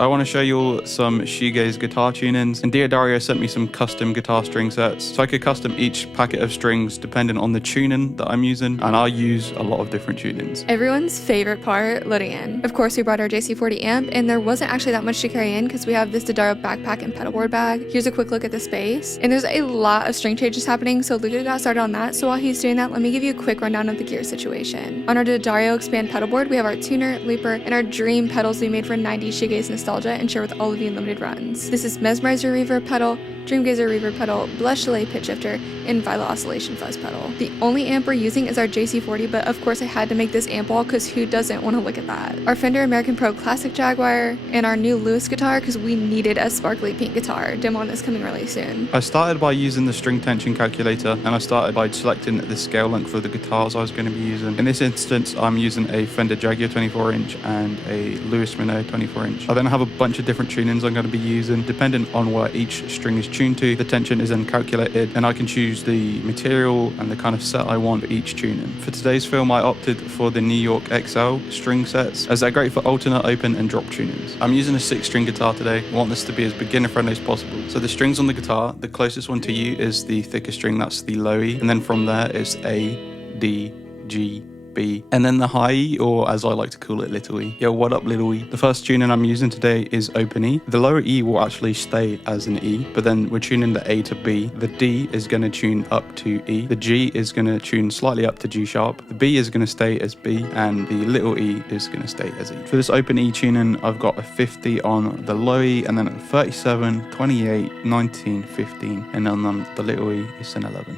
I want to show you all some Shoegaze guitar tunings, and Dario sent me some custom guitar string sets, so I could custom each packet of strings depending on the tuning that I'm using, and I use a lot of different tunings. Everyone's favorite part, loading in. Of course, we brought our JC40 amp, and there wasn't actually that much to carry in because we have this Dario backpack and pedalboard bag. Here's a quick look at the space, and there's a lot of string changes happening, so Luca got started on that. So while he's doing that, let me give you a quick rundown of the gear situation. On our Dario Expand pedalboard, we have our tuner, looper, and our dream pedals we made for 90s Shoegaze nostalgia and share with all of you in limited runs. This is MESMERISER reverb pedal, DREAMGAZER reverb pedal, blush delay pitch shifter, and violet oscillation fuzz pedal. The only amp we're using is our JC40, but of course I had to make this amp wall because who doesn't want to look at that? Our Fender American Pro Classic Jaguar, and our new Lewis guitar because we needed a sparkly pink guitar. Demo on this coming really soon. I started by using the string tension calculator, and I started by selecting the scale length for the guitars I was going to be using. In this instance, I'm using a Fender Jaguar 24-inch and a Lewis MINNOW 24-inch. I then have a bunch of different tunings I'm going to be using. Depending on where each string is tuned to, the tension is then calculated, and I can choose the material and the kind of set I want for each tuning. For today's film, I opted for the New York XL string sets, as they're great for alternate, open, and drop tunings. I'm using a 6-string guitar today. I want this to be as beginner friendly as possible. So the strings on the guitar, the closest one to you is the thickest string, that's the low E, and then from there it's A, D, G, B, and then the high E, or as I like to call it, little E. Yo, what up, little E? The first tuning I'm using today is open E. The lower E will actually stay as an E, but then we're tuning the A to B. The D is going to tune up to E. The G is going to tune slightly up to G sharp. The B is going to stay as B, and the little E is going to stay as E. For this open E tuning, I've got a 50 on the low E, and then a 37, 28, 19, 15, and then the little E is an 11.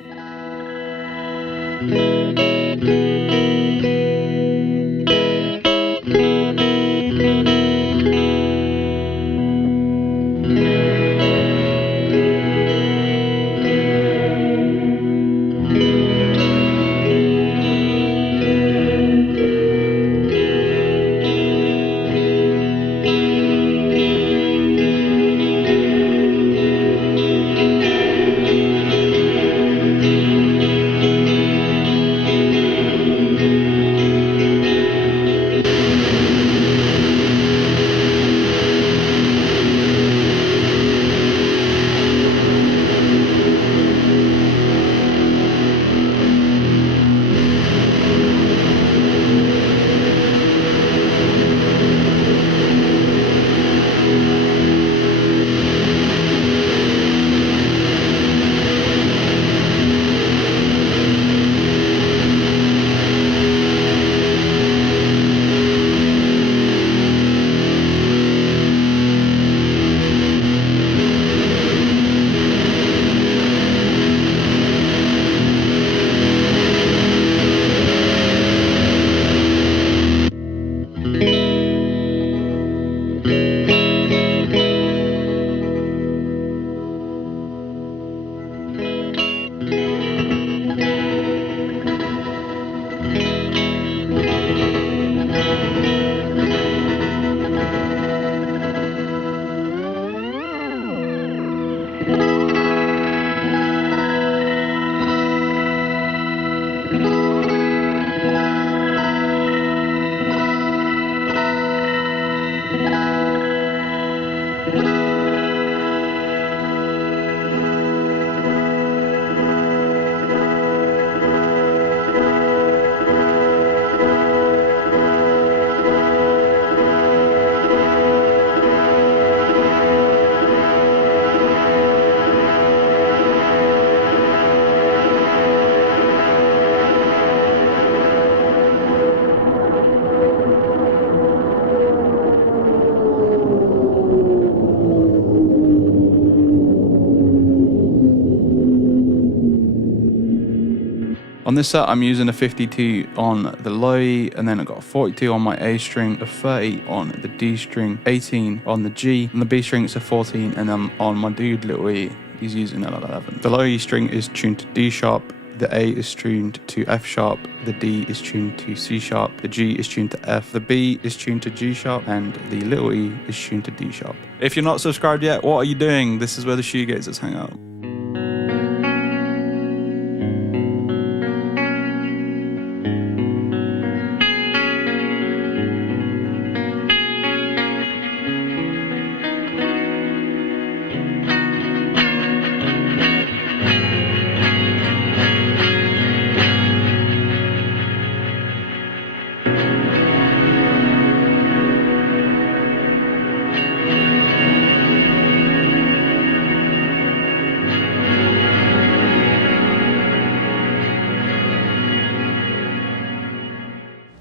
On this set, I'm using a 52 on the low E, and then I've got a 42 on my A string, a 30 on the D string, 18 on the G, and the B string is a 14, and then on my dude little E, he's using an 11. The low E string is tuned to D sharp, the A is tuned to F sharp, the D is tuned to C sharp, the G is tuned to F, the B is tuned to G sharp, and the little E is tuned to D sharp. If you're not subscribed yet, what are you doing? This is where the Shoegazers hang out.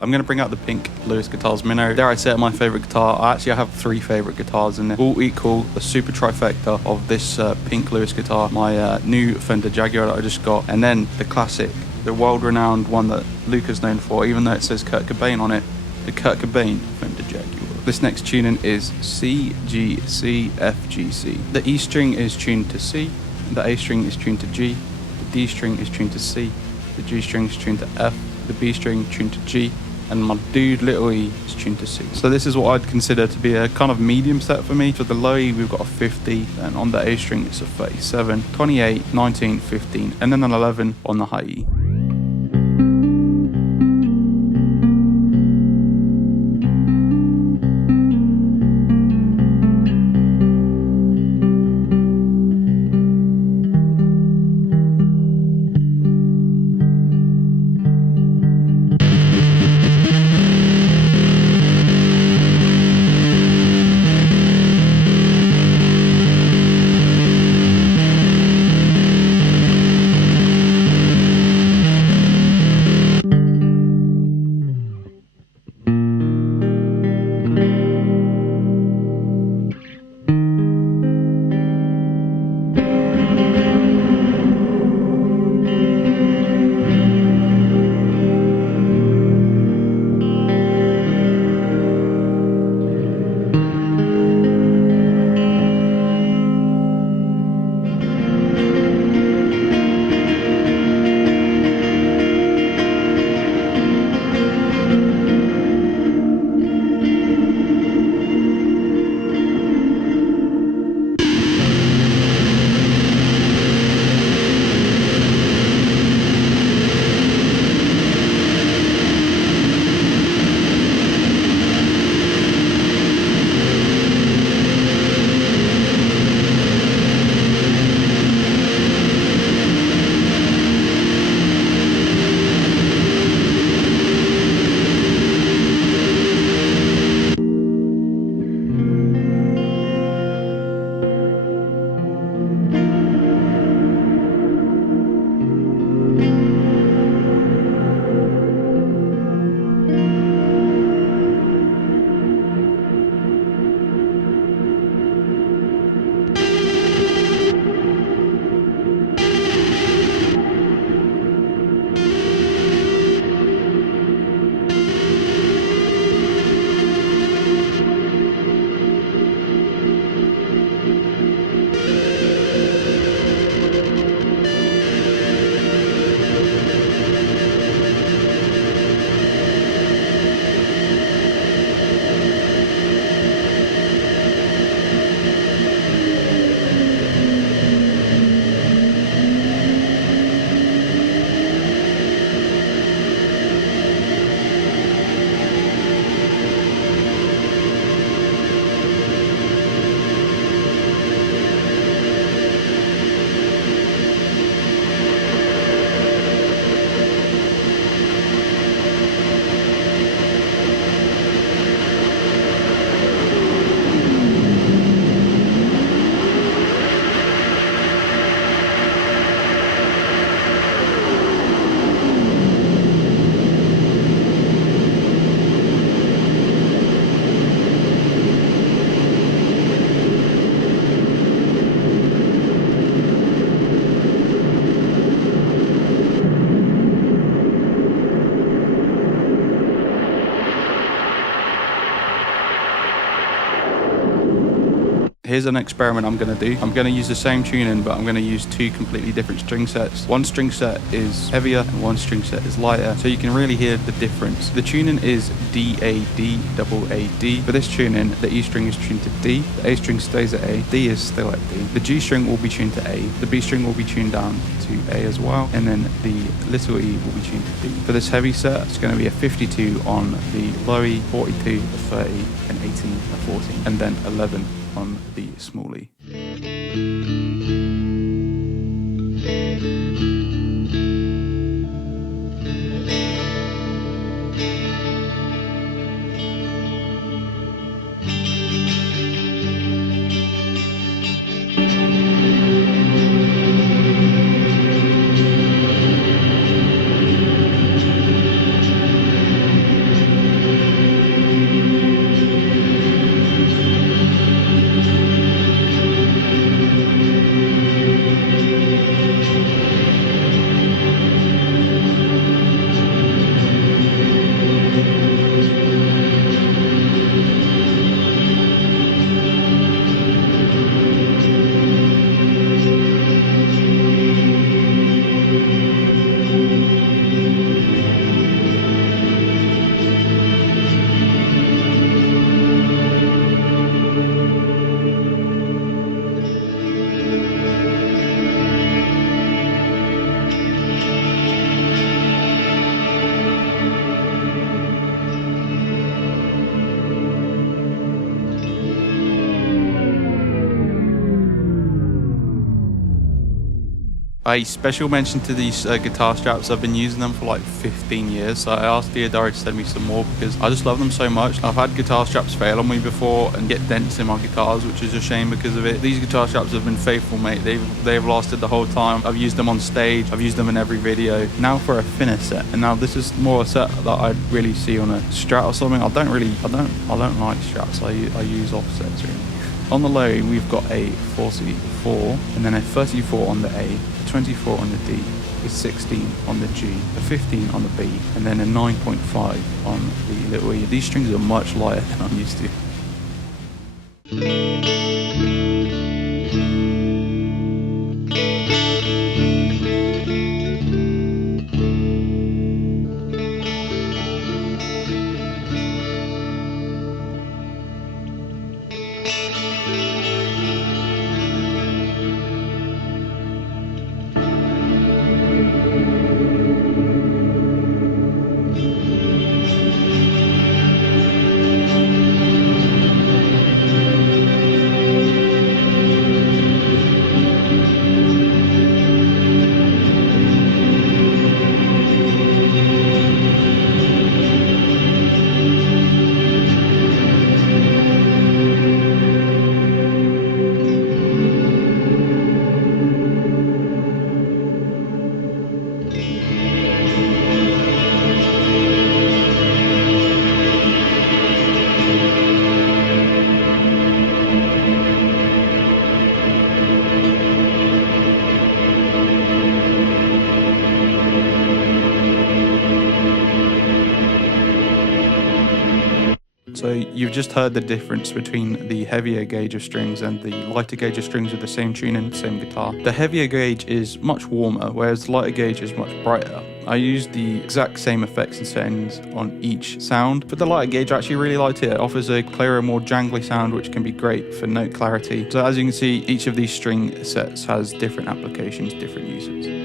I'm going to bring out the pink Lewis Guitars Minnow. There I set my favourite guitar. I actually have 3 favourite guitars and they all equal the super trifecta of this pink Lewis guitar, my new Fender Jaguar that I just got, and then the classic, the world-renowned one that Luca's known for, even though it says Kurt Cobain on it, the Kurt Cobain Fender Jaguar. This next tuning is C, G, C, F, G, C. The E string is tuned to C, the A string is tuned to G, the D string is tuned to C, the G string is tuned to F, the B string tuned to G, and my dude little E is tuned to C. So this is what I'd consider to be a kind of medium set for me. For the low E we've got a 50, and on the A string it's a 37, 28, 19, 15, and then an 11 on the high E. Here's an experiment I'm going to do. I'm going to use the same tuning, but I'm going to use 2 completely different string sets. One string set is heavier and one string set is lighter, so you can really hear the difference. The tuning is D-A-D-double-A-D. For this tuning, the E string is tuned to D, the A string stays at A, D is still at D. The G string will be tuned to A, the B string will be tuned down to A as well, and then the little E will be tuned to D. For this heavy set, it's going to be a 52 on the low E, 42, a 30, an 18, a 14, and then 11 on the small E. A special mention to these guitar straps. I've been using them for like 15 years, so I asked Theodora to send me some more because I just love them so much. I've had guitar straps fail on me before and get dents in my guitars, which is a shame because of it. These guitar straps have been faithful, mate. They've lasted the whole time. I've used them on stage. I've used them in every video. Now for a Finner set, and now this is more a set that I'd really see on a Strat or something. I don't like Strats. I use offsets really. On the low, we've got a 4C4, and then a 34 on the A, a 24 on the D, a 16 on the G, a 15 on the B, and then a 9.5 on the little E. These strings are much lighter than I'm used to. So you've just heard the difference between the heavier gauge of strings and the lighter gauge of strings with the same tuning, same guitar. The heavier gauge is much warmer, whereas the lighter gauge is much brighter. I used the exact same effects and settings on each sound, but the lighter gauge I actually really liked it. It offers a clearer, more jangly sound, which can be great for note clarity. So as you can see, each of these string sets has different applications, different uses.